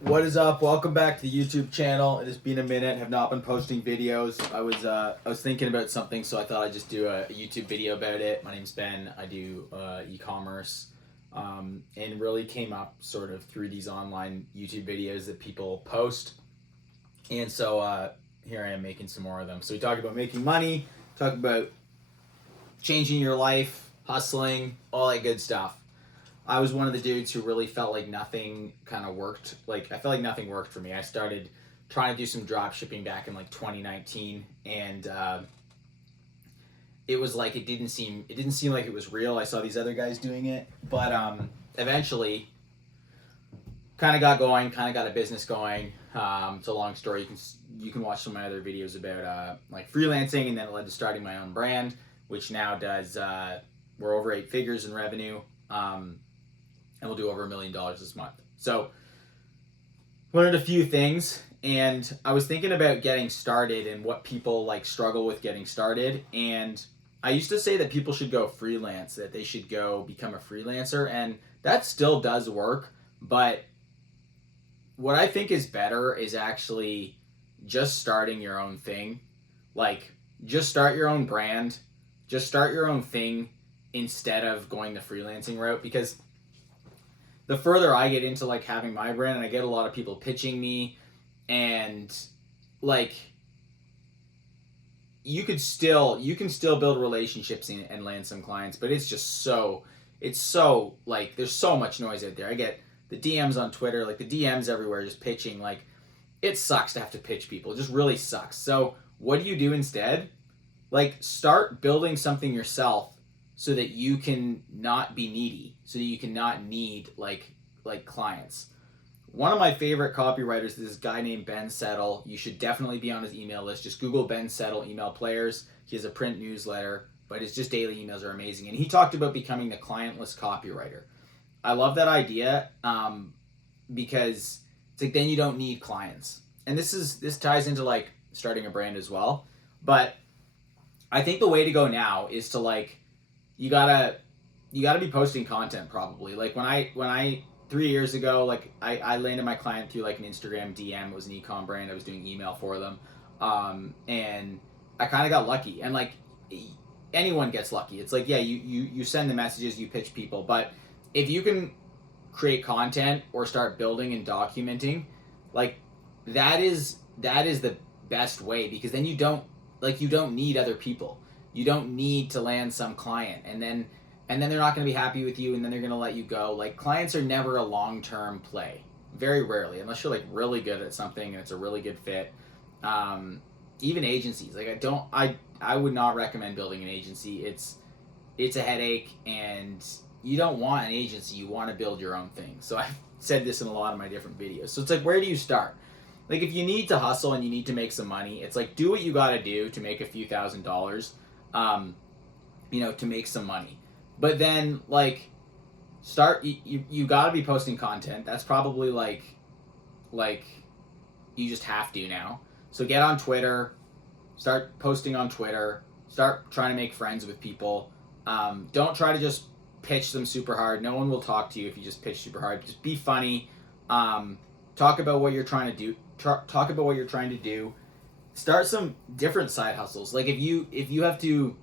What is up? Welcome back to the YouTube channel. It has been a minute. Have not been posting videos. I was thinking about something, so I thought I'd just do a YouTube video about it. My name's Ben. I do e-commerce, and really came up sort of through these online YouTube videos that people post. And so here I am making some more of them. So we talk about making money, talk about changing your life, hustling, all that good stuff. I was one of the dudes who really felt like nothing kind of worked. Like I felt like nothing worked for me. I started trying to do some drop shipping back in like 2019, and it was like it didn't seem like it was real. I saw these other guys doing it, but eventually, kind of got going, kind of got a business going. It's a long story. You can watch some of my other videos about like freelancing, and then it led to starting my own brand, which now does we're over 8 figures in revenue. And we'll do over $1 million this month. So learned a few things, and I was thinking about getting started and what people like struggle with getting started. And I used to say that people should go freelance, that they should go become a freelancer, and that still does work. But what I think is better is actually just starting your own thing. Like, just start your own brand, just start your own thing instead of going the freelancing route, because the further I get into like having my brand, and I get a lot of people pitching me, and like you can still build relationships and land some clients, but it's so like there's so much noise out there. I get the DMs on Twitter, like the DMs everywhere just pitching. Like it sucks to have to pitch people. It just really sucks. So what do you do instead? Like start building something yourself, so that you can not be needy, so that you can not need like clients. One of my favorite copywriters is this guy named Ben Settle. You should definitely be on his email list. Just Google Ben Settle email players. He has a print newsletter, but his just daily emails are amazing. And he talked about becoming the clientless copywriter. I love that idea because it's like then you don't need clients. And this ties into like starting a brand as well. But I think the way to go now is to like you gotta be posting content probably. Like when I 3 years ago, like I landed my client through like an Instagram DM. It was an e-com brand. I was doing email for them, and I kind of got lucky. And like anyone gets lucky. It's like yeah, you send the messages, you pitch people, but if you can create content or start building and documenting, like that is the best way, because then you don't need other people. You don't need to land some client and then they're not going to be happy with you, and then they're going to let you go. Like clients are never a long-term play, very rarely, unless you're like really good at something and it's a really good fit. Even agencies, like I would not recommend building an agency. It's a headache, and you don't want an agency. You want to build your own thing. So I've said this in a lot of my different videos. So it's like, where do you start? Like if you need to hustle and you need to make some money, it's like do what you got to do to make a few $1,000s. To make some money. But then like start you got to be posting content. That's probably like you just have to now. So get on Twitter, start posting on Twitter, start trying to make friends with people. Don't try to just pitch them super hard. No one will talk to you if you just pitch super hard. Just be funny. Talk about what you're trying to do. Talk about what you're trying to do. Start some different side hustles. Like if you have to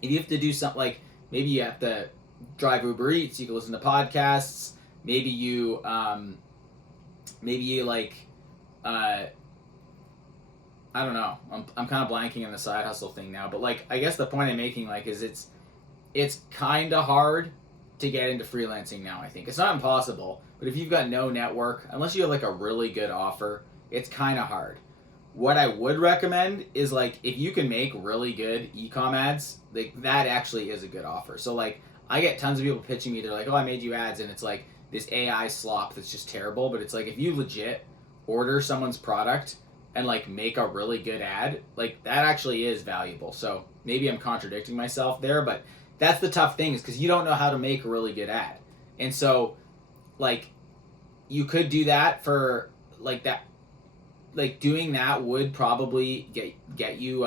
do something, like maybe you have to drive Uber Eats, you can listen to podcasts. Maybe you like I don't know. I'm kind of blanking on the side hustle thing now, but like I guess the point I'm making like is it's kind of hard to get into freelancing now. I think it's not impossible, but if you've got no network, unless you have like a really good offer, it's kind of hard. What I would recommend is like if you can make really good e-com ads, like that actually is a good offer. So like I get tons of people pitching me. They're like, "Oh, I made you ads," and it's like this AI slop that's just terrible. But it's like if you legit order someone's product and like make a really good ad, like that actually is valuable. So maybe I'm contradicting myself there, but that's the tough thing is because you don't know how to make a really good ad, and so like you could do that for like that. Like doing that would probably get you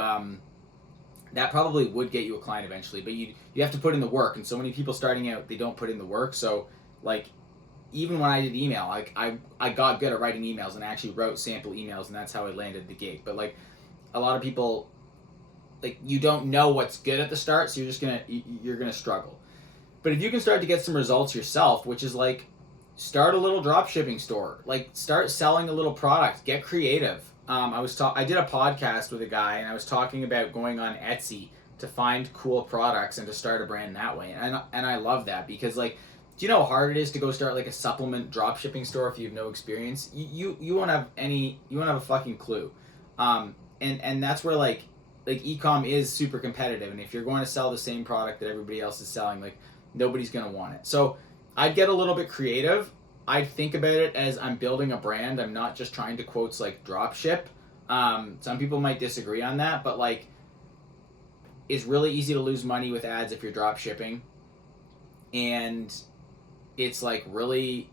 that probably would get you a client eventually, but you have to put in the work, and so many people starting out, they don't put in the work. So like even when I did email, like I got good at writing emails, and I actually wrote sample emails, and that's how I landed the gig. But like a lot of people, like you don't know what's good at the start, so you're gonna struggle. But if you can start to get some results yourself, which is like start a little drop shipping store, like start selling a little product, get creative. I did a podcast with a guy, and I was talking about going on Etsy to find cool products and to start a brand that way, and I love that because like, do you know how hard it is to go start like a supplement drop shipping store if you have no experience? You won't have a fucking clue, and that's where like ecom is super competitive, and if you're going to sell the same product that everybody else is selling, like nobody's gonna want it. So I'd get a little bit creative. I'd think about it as I'm building a brand. I'm not just trying to quotes like drop ship. Some people might disagree on that, but like it's really easy to lose money with ads if you're drop shipping, and it's really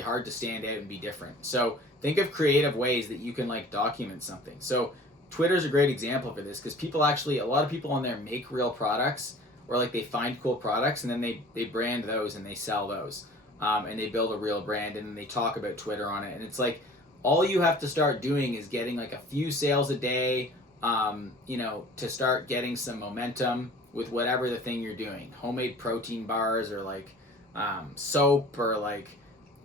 hard to stand out and be different. So think of creative ways that you can like document something. So Twitter's a great example for this because a lot of people on there make real products, or like they find cool products and then they brand those and they sell those, and they build a real brand, and then they talk about Twitter on it. And it's like all you have to start doing is getting like a few sales a day, to start getting some momentum with whatever the thing you're doing. Homemade protein bars, or like soap, or like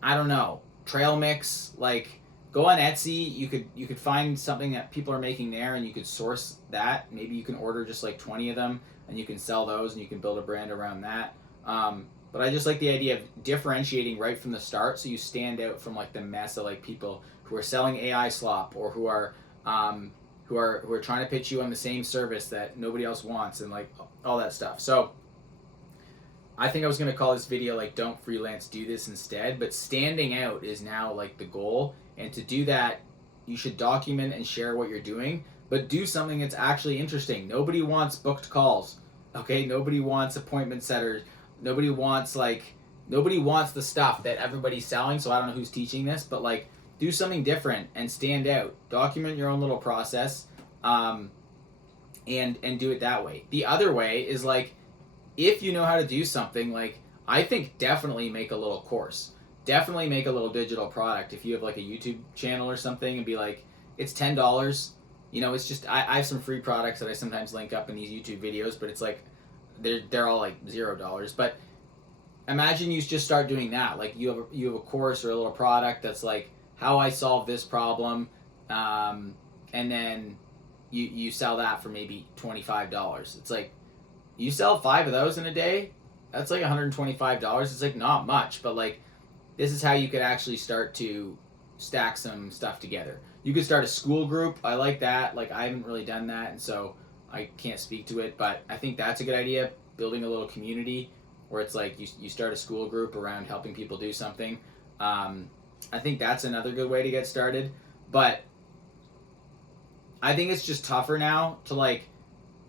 I don't know, trail mix. Like go on Etsy. You could find something that people are making there, and you could source that. Maybe you can order just like 20 of them, and you can sell those, and you can build a brand around that. But I just like the idea of differentiating right from the start, so you stand out from like the mess of like people who are selling AI slop, or who are trying to pitch you on the same service that nobody else wants, and like all that stuff. So I think I was gonna call this video like "Don't freelance, do this instead." But standing out is now like the goal, and to do that, you should document and share what you're doing, but do something that's actually interesting. Nobody wants booked calls, okay? Nobody wants appointment setters. Nobody wants the stuff that everybody's selling. So I don't know who's teaching this, but like do something different and stand out. Document your own little process, and do it that way. The other way is like, if you know how to do something, like I think definitely make a little course. Definitely make a little digital product if you have like a YouTube channel or something, and be like, it's $10. It's just I have some free products that I sometimes link up in these YouTube videos, but it's like they're all like $0. But imagine you just start doing that. Like you have a course or a little product that's like how I solve this problem, and then you sell that for maybe $25. It's like you sell 5 of those in a day. That's like $125. It's like not much, but like this is how you could actually start to stack some stuff together. You could start a school group. I like that. Like I haven't really done that, and so I can't speak to it, but I think that's a good idea. Building a little community where it's like you start a school group around helping people do something. I think that's another good way to get started. But I think it's just tougher now to like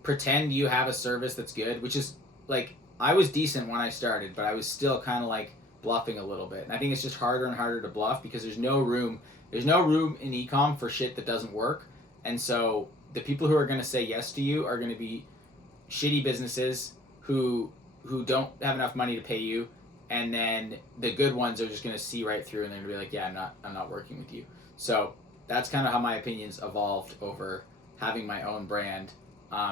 pretend you have a service that's good, which is like I was decent when I started, but I was still kind of like bluffing a little bit. And I think it's just harder and harder to bluff because there's no room in ecom for shit that doesn't work. And so the people who are going to say yes to you are going to be shitty businesses who don't have enough money to pay you, and then the good ones are just going to see right through, and they're going to be like, yeah, I'm not working with you. So that's kind of how my opinions evolved over having my own brand,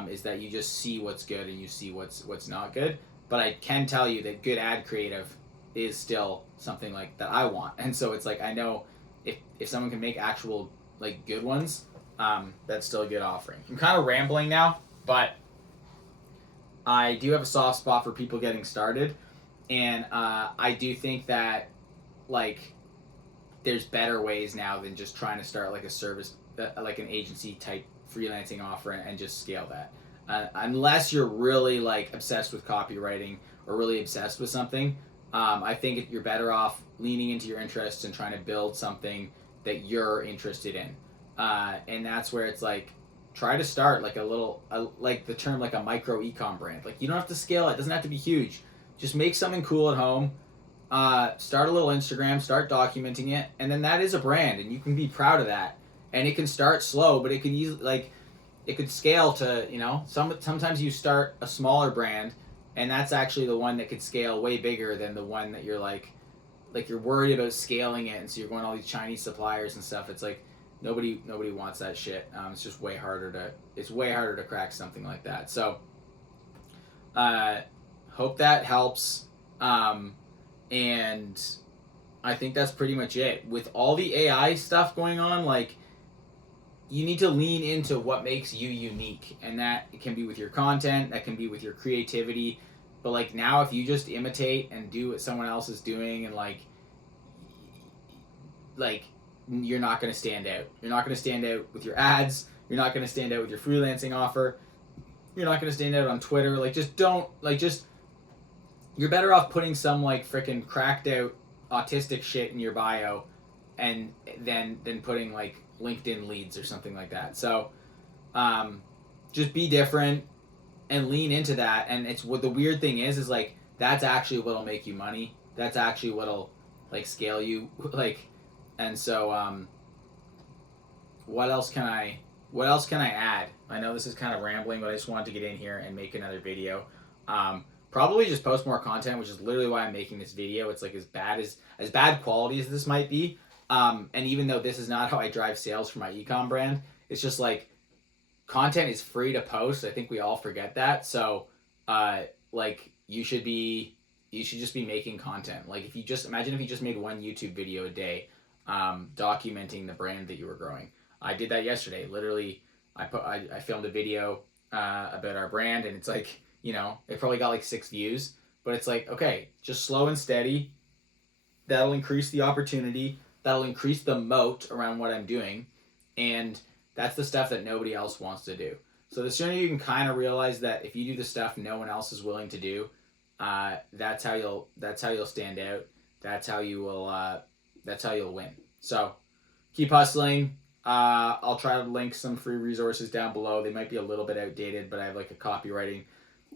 is that you just see what's good and you see what's not good. But I can tell you that good ad creative is still something like that I want, and so it's like I know if someone can make actual like good ones, that's still a good offering. I'm kind of rambling now, but I do have a soft spot for people getting started, and I do think that like there's better ways now than just trying to start like a service, like an agency type freelancing offer, and just scale that. Unless you're really like obsessed with copywriting or really obsessed with something, I think you're better off leaning into your interests and trying to build something that you're interested in. And that's where it's like, try to start like like the term like a micro ecom brand. Like you don't have to scale it. It doesn't have to be huge. Just make something cool at home. Start a little Instagram, start documenting it, and then that is a brand, and you can be proud of that. And it can start slow, but it can it could scale to, sometimes you start a smaller brand, and that's actually the one that could scale way bigger than the one that you're like like you're worried about scaling it, and so you're going to all these Chinese suppliers and stuff. It's like nobody wants that shit. It's just way harder to crack something like that. So hope that helps. And I think that's pretty much it. With all the AI stuff going on, like, you need to lean into what makes you unique, and that can be with your content, that can be with your creativity. But like now, if you just imitate and do what someone else is doing, and like you're not going to stand out. You're not going to stand out with your ads. You're not going to stand out with your freelancing offer. You're not going to stand out on Twitter. Like, just don't, like, just, you're better off putting some like freaking cracked out autistic shit in your bio, and than putting like LinkedIn leads or something like that. So just be different and lean into that. And it's what the weird thing is like, that's actually what'll make you money. That's actually what'll like scale you. Like, and so what else can I add? I know this is kind of rambling, but I just wanted to get in here and make another video. Probably just post more content, which is literally why I'm making this video. It's like as bad quality as this might be. And even though this is not how I drive sales for my ecom brand, it's just like content is free to post. I think we all forget that. So like you should just be making content. Like if you just made one YouTube video a day, documenting the brand that you were growing. I did that yesterday. Literally, I filmed a video about our brand, and it's like, it probably got like 6 views, but it's like, okay, just slow and steady. That'll increase the opportunity. That'll increase the moat around what I'm doing, and that's the stuff that nobody else wants to do. So the sooner you can kind of realize that if you do the stuff no one else is willing to do, that's how you'll stand out. That's how you'll win. So keep hustling. I'll try to link some free resources down below. They might be a little bit outdated, but I have like a copywriting,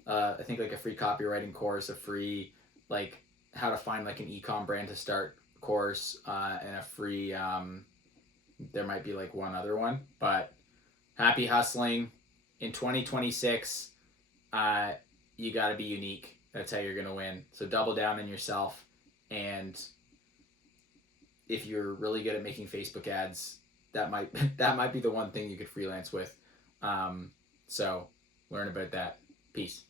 I think like a free copywriting course, a free like how to find like an ecom brand to start course, and a free, there might be like one other one, but happy hustling in 2026. You got to be unique. That's how you're going to win. So double down on yourself. And if you're really good at making Facebook ads, that might be the one thing you could freelance with. So learn about that. Peace.